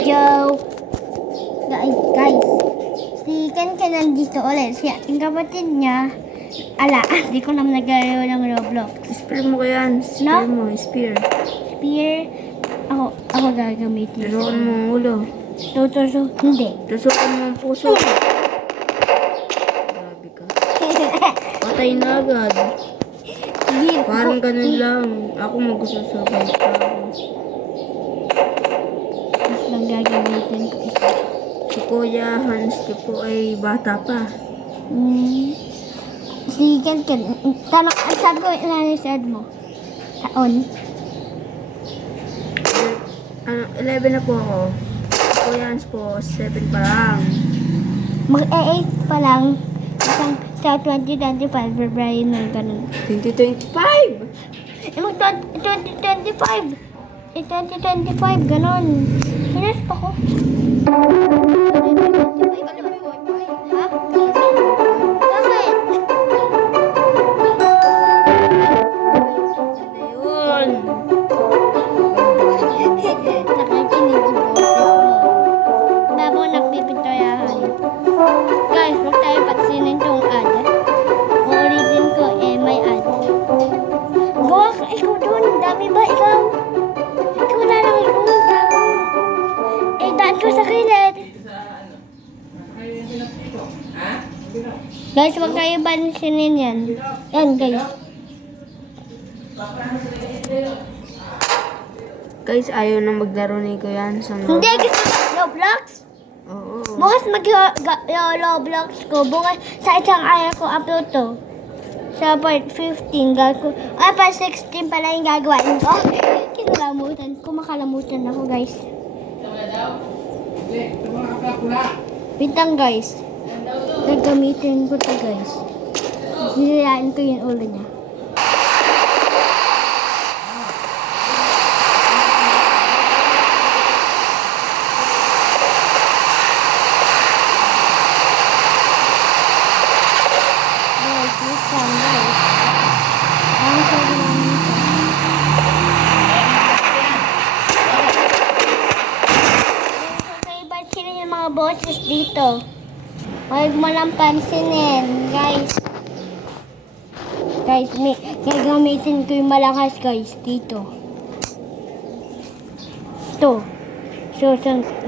Yo! Guys, si Ken nandito ulit. Si ang kapatid niya, di ko naman naglaro ng Roblox. Spear mo kaya yan. Spear mo. Spear. Spear, ako gagamitin. Tusukan mo ang ulo. Hindi. Tusukan mo ang puso. Grabe ka. Patay na agad. Parang ganun lang. Ako magsusubay pa ako. Mas lang gagamitin ko isa. Si Kuya Hans po ay bata pa. Si Ken, tanong, ang sabi ko, ilan mo? Taon? 11 na po ako. Si Kuya Hans po, 7 pa lang. Mag-8 pa lang. Isang sa 2025, February na ganun. 2025! Mag-2025! 2025, ganun. Sinas pa ko. 2025. Ha? Bakit? Ayun! Nakikinig yung boses mo. Babo nagbibintoyahan. Guys, huwag tayo patsinin tong ad. Uulitin ko, may ad. Gawak, ikaw dun. Dami ba ikaw? Ikaw na lang ikaw. Daan ko sa kilid. Guys, huwag kayo pansinin yan. Yan, guys. Guys, ayaw na maglaro ni Kuya Hans. Hindi, gusto ko Roblox. Oo. Bukas mag-Roblox ko. Bukas sa isang araw ko upload to. Sa part 15 gagawin. Part 16 pala yung gagawin ko. Kinalamutan ko. Makalamutan ako, guys. Bintang, guys. Gagamitin ko to, guys. Sisirain ko yung ulo niya. Guys, wait lang, guys. Ang sabi namin ito. Kaya pansinin yung mga boses dito. Huwag mo lang pansinin, guys. Guys, gagamitin ko yung malakas, guys, dito. Ito. So,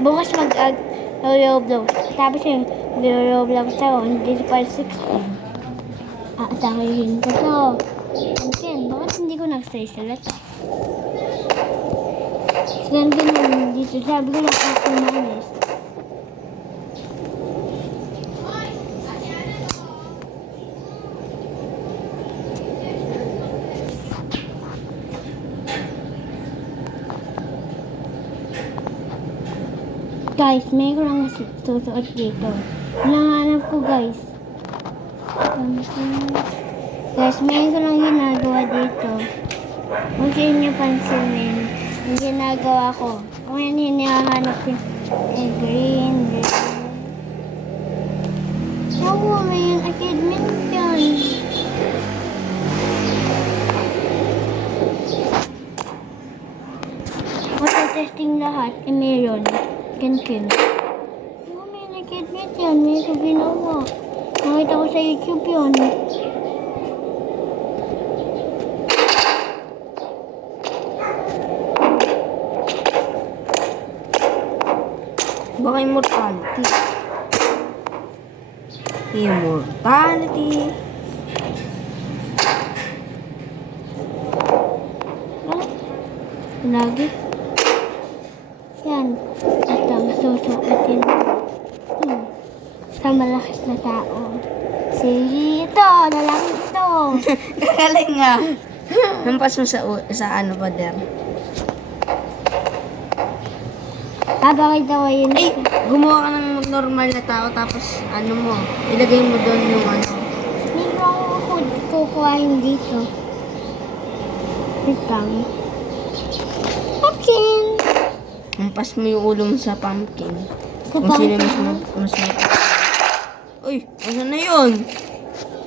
bukas mag-Roblox. Tapos yung mag-Roblox ako, hindi pa 16. Atakihin ko to. Ken, bakit hindi ko nag-stay sa lata? Ganun dito. Sabi ko lang ako manis. Guys, may ko lang susuot dito. Hinahanap ko, guys. Guys, may ko lang ginagawa dito. Huwag kayo niyo pansinin yung ginagawa ko. Kung yan hinahanap ko green. Oo, may yung achievement yun. Testing lahat, meron. Ken. Oo, may achievement yan. May ito ginawa. Nakita ko sa YouTube yun. Baka immortality. Immortality. Lagi. Yan. At ang susukatin sa malakas na tao. Ito, lalaki ito. Kagaling nga. Hampas mo sa ano pa, Der? Bakit ako yun? Ay, gumawa ka ng normal na tao tapos ano mo, ilagay mo doon yung ano. May ako kukuhain dito. Wait lang. Pumpkin! Hampas mo yung ulo mo sa pumpkin. Sa Kung sino pumpkin? mas Uy, ano na yun?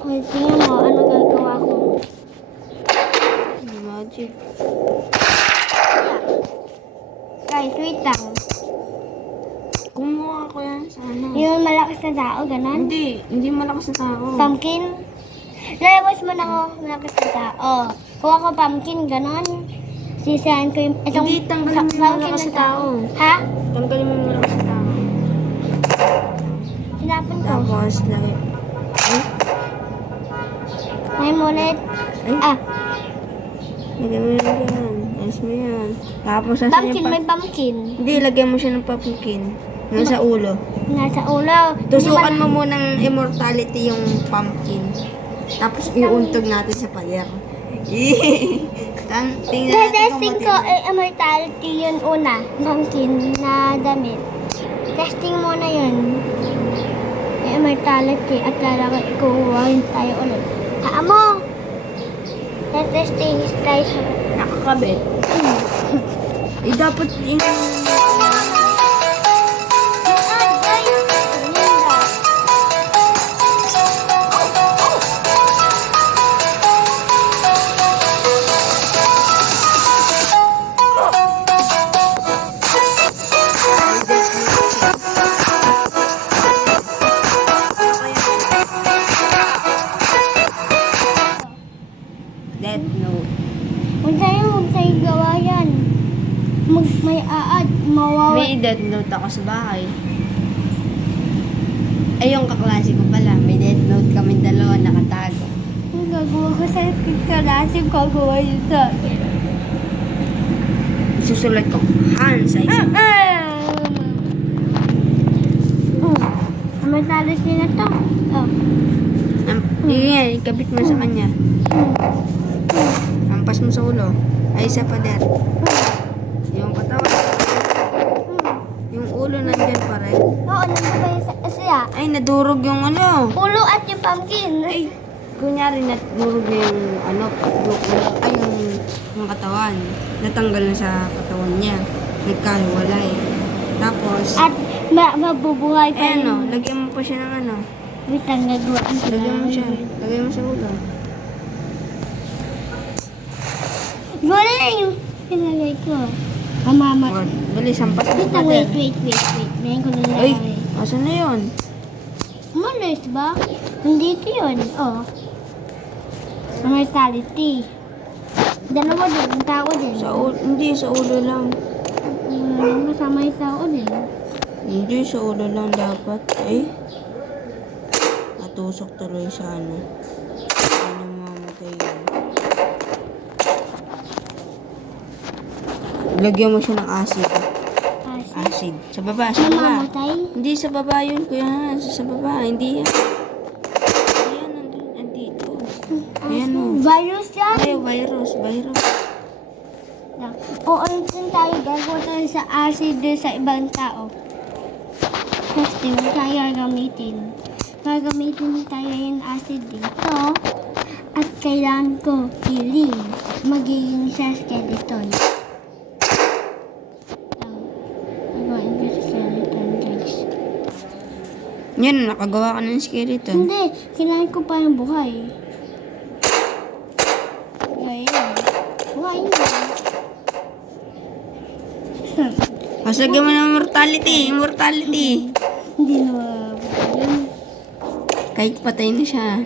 Wait, tingnan mo. Ano gagawa ko? Magic. Guys, wait lang. Sana. Yung malakas na tao, ganon. Hindi malakas na tao. Pumpkin. Lalabas mo na ako, malakas na tao. Kuha ko pumpkin, ganon. Sisahan ko yung... Hindi, tanggalin mo yung malakas na tao. Ha? Tanggalin mo yung malakas na tao. Sinapon ko. Tapos, lagi. Ay, May mulit. Ay. Ah, lagyan mo yan. Ayos mo yan. Tapos, saan pumpkin, yung may pumpkin. Hindi, lagyan mo siya ng pumpkin. Nasa ulo. Nasa ulo. Tusukan mo munang immortality yung pumpkin. Tapos, iuuntog natin sa pader. Tingnan natin kung Testing ko, matindi. immortality yun una. Pumpkin na damit. Testing muna yun. Immortality at lalaki kukuhain tayo ulit. Mo! Testing tayo sa... Nakakabit. Dapat Death Note. Huwag tayo gawa yan. May aad, mawawa. May Death Note ako sa bahay. Ay, yung kaklase ko pala. May Death Note kami dalawa nakatago. Ang gagawa ko sa kalasi, gagawa yun sa akin. Susulat ko, Han sa isa. Immortality na to. Oh. Yan, ikabit mo sa kanya. Ampas mo sa ulo. Ay, sa pader. Yung katawan. Yung ulo nandyan pa rin. Oo, nandun ba yung siya? Ay, nadurog yung ano. Ulo at yung pumpkin. Ay, kunyari nadurog na yung ano, yung ulo. Ay, yung katawan. Natanggal na sa katawan niya. Nagkahiwalay. Tapos, At mabubuhay pa ay rin. ano, lagyan mo pa siya ng ano. Wait lang, gagawa. Lagyan mo siya. Lagyan mo sa ulo. Wala na yung pinagay ko. Mama. O, bilis, hampas mo Wait sa lang, pader. wait. Ngayon ko na Ay, lang. asan na yun? Umalis ba? Nandito yun. Oh. Immortality. Dalawa din, ang tao din. Sa ulo, hindi, sa ulo lang. Kasama yung tao din. Hindi, sa ulo lang dapat. Ay, natusok tuloy sa ano. Ano mamatay yun. Lagyan mo siya ng acid. Kasi, Acid. Sa baba, sa baba. namamatay. Hindi, sa baba yun, kuya Hans. Sa baba, hindi yan. Ayan, nandito. Ayan o. Virus yan. Ay, virus. Oo, yun tayo. Gagawa tayo sa acid sa ibang tao. Testing tayo gamitin. Gagamitin tayo yung acid dito. At kailangan ko killing. Magiging siya skeleton. Gagawin ko sa skeleton, guys. Yan, nakagawa ka ng skeleton. Hindi, kailangan ko pa yung buhay. Ngayon. Buhay na. Mas lagyan mo ng immortality. Hindi na mabuhay. Kahit patay na siya.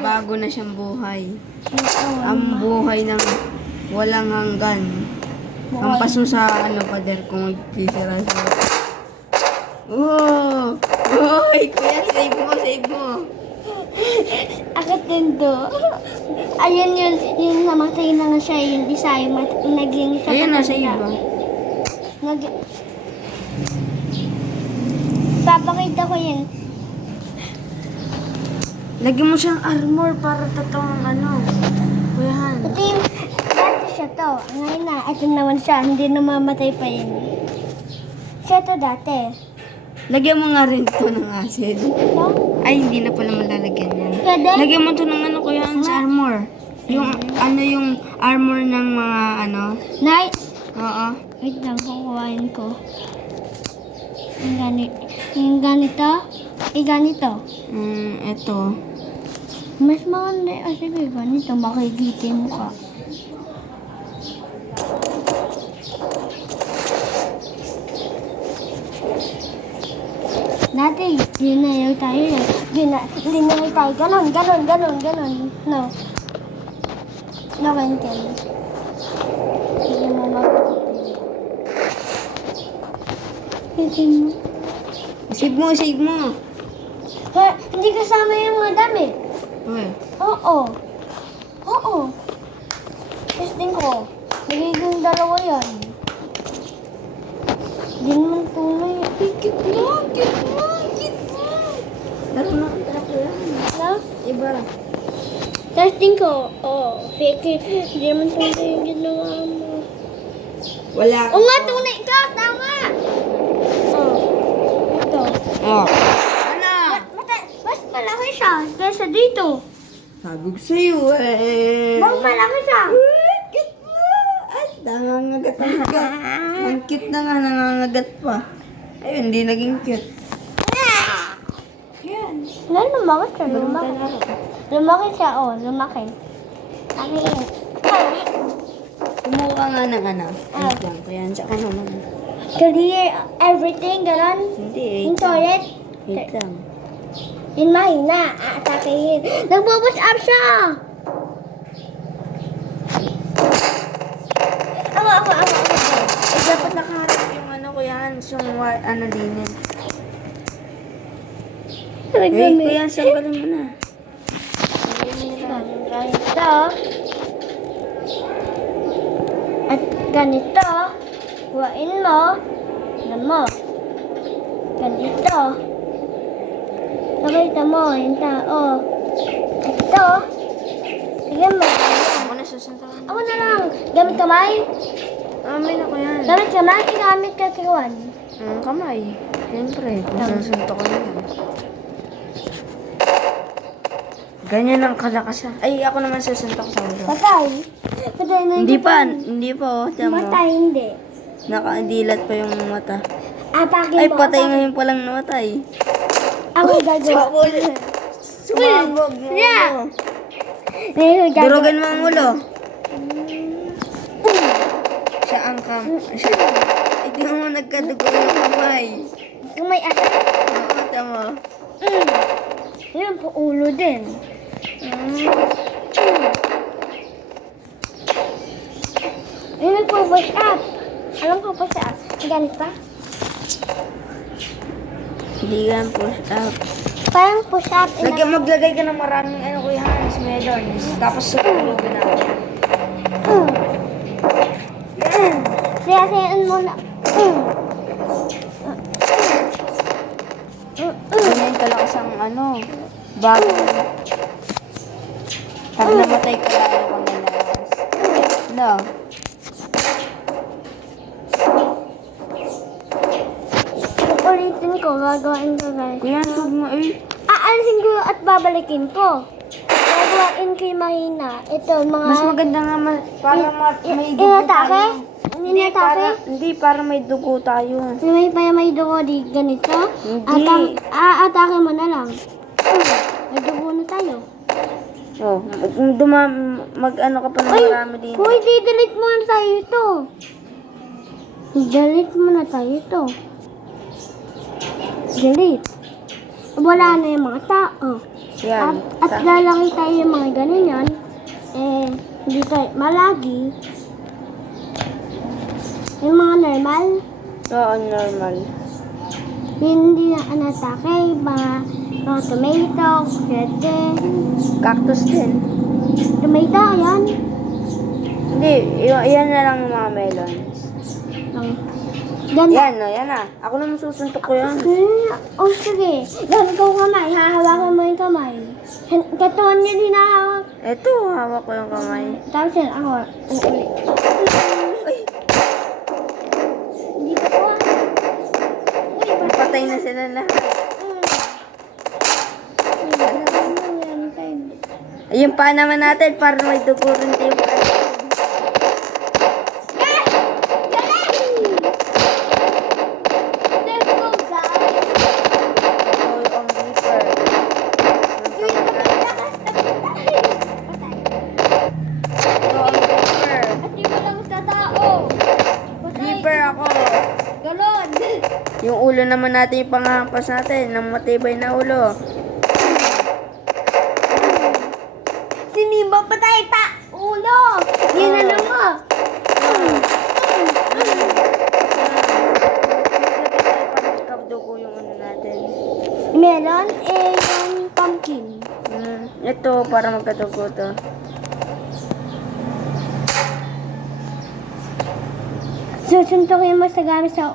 Bago na siyang buhay. Ang buhay ng walang hanggan. Ang paso sa ano, pader kung magkisira siya. Oh! Uy! Kuya, save mo! Akit din to. Ayun yun, yung namatay na nga siya, yung isa, yung naging siya. Ayun, nasa iba. Papakita ko yun. Lagyan mo siyang armor para totoong ano. Kuya Han. Ito yung, dati siya to. Ngayon na, ito naman siya, hindi namamatay pa yun. Siya to dati. Lagyan mo nga rin to ng acid. Ito? Ay, hindi na pala malalagyan yan. Pwede? Lagyan mo to ng ano, Kuya Han, sa armor. Yung armor ng mga ano. Nice! Oo. Wait lang, kukuhain ko. Yung ganito? Ganito. Eto. Mas maganda kasi ganito, makikitin mo ka. Dati, denial tayo eh. Denial tayo. Ganon. No. No, Quentin. Hindi mo mag-continue. Quentin mo. Save mo. Hindi kasama yung mga damit. Okay. Oo. Testing ko. Nagiging dalawa yan. Hindi naman tunay. Cute mo. Laro na ko yan. Na? Iba. Testing ko. Fake. Hindi naman tunay yung ginawa mo. Wala. Oo nga, tunay ka. Tama. Ito. Oh. Ano? Mas malaki siya kaysa dito. Sabi ko sa'yo eh. Mas malaki siya. Cute mo. Ay, nangangagat ang ka. Ang cute na nga, nangangagat pa. Ayun, hindi naging cute. Yan. Lumaki siya. Lumaki siya, lumaki. Ano yun? Kumuha nga ng ano. Wait lang, kaya siya ko naman. Clear everything, ganon. Hindi, Yung toilet. wait lang. Yung mahina, aatakihin. Nagpo-push up siya! Ako. Eh, dapat nakaharap yung ano ko yan. Yung ano din yan. Eh, kuya, sanggalin mo na. Ganito. At ganito. Huwain mo. Alam mo. Ganito. Nakita mo yung tao. Ito. Sige mo. Ako na susuntakan. Ako na lang. Gamit kamay. Amin ako yan. Gamit kamay. Gamit kakiwan. Kamay. Siyempre, kung susuntok ko na yan. Ganyan ang kalakas ah. Ay, ako naman susuntok sa ulo. Patay. Patay na Hindi pa oh. Tiyan mo. Matay, hindi. Nakadilat pa yung mata. Atake Ay, mo. patay ngayon palang namatay. Ako gagawa. Sumabog mo. Yeah. Ngayon gagawa. Durugan mo ang ulo. Siya ang siya. Hindi mo nagkadugo yung kamay. Kamay ata. Oo, tama. Yun po ulo din. Yung nagpo-push up. Alam ko push up. Ganit pa? Hindi yan push up. Parang push up. Maglagay ka ng maraming ano ko yan, melons. Tapos sukulugin natin. Siyasayan mo na. Ganyan kalakas ang ano, bago. Pag namatay ka lalo kang nalakas. No. Ulitin ko, gagawin ko guys. Kuya, sug mo eh. Aalisin ko at babalikin ko. Gagawain ko yung mahina. Ito, mga... Mas maganda nga para may dugo Inatake? tayo. Inatake? Hindi, para may dugo tayo. May dugo di ganito? Hindi. Atake mo na lang. May dugo na tayo. Oh, mag-ano ka pa ng marami din. Hoy, delete mo na tayo ito. Delete mo na tayo ito. Delete. Wala na yung mga tao. Yan. At lalaki tayo yung mga ganun yan. Hindi tayo malagi. Yung mga normal. Oo, normal. Hindi na anatake. Mga tomato, kete. Cactus din. Tomato, yan. Hindi, yan na lang yung mga melons. Ganda. Yan, no, yan na. Ako naman susuntok ko yan. Sige. Yan, ikaw kamay. Hahawakan mo yung kamay. Katawan niya hinahawak. Ito, hawak ko yung kamay. Tapos yan, ako. Uuli. Ay, Hindi ko po. patay na sila lahat. Ayun pa naman natin para may dugo rin tayo. At di mo lang sa tao. Reaper ako. Galon. Yung ulo naman natin yung panghampas natin ng matibay na ulo. Sinimba pa tayo ulo! Ginano mo! Kapdugo yung ano natin. Meron yung pumpkin. Ito, para magkadugo to. Susuntukin mo sa gamit sa...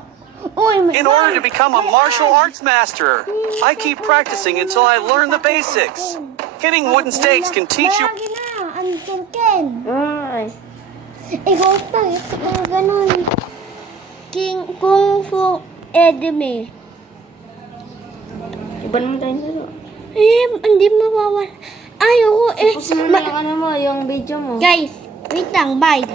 Uy, In order to become a martial arts master, I keep practicing until I learn the basics. Hitting wooden stakes can teach you. Lagi na, Uncle Ken. Ay. Ikaw pa, ito ganun. Kung Fu Edeme. Iba naman tayo nito. Hindi mawawala. Ayoko Tapos mo na yung ano mo, yung video mo. Guys, wait lang, bye.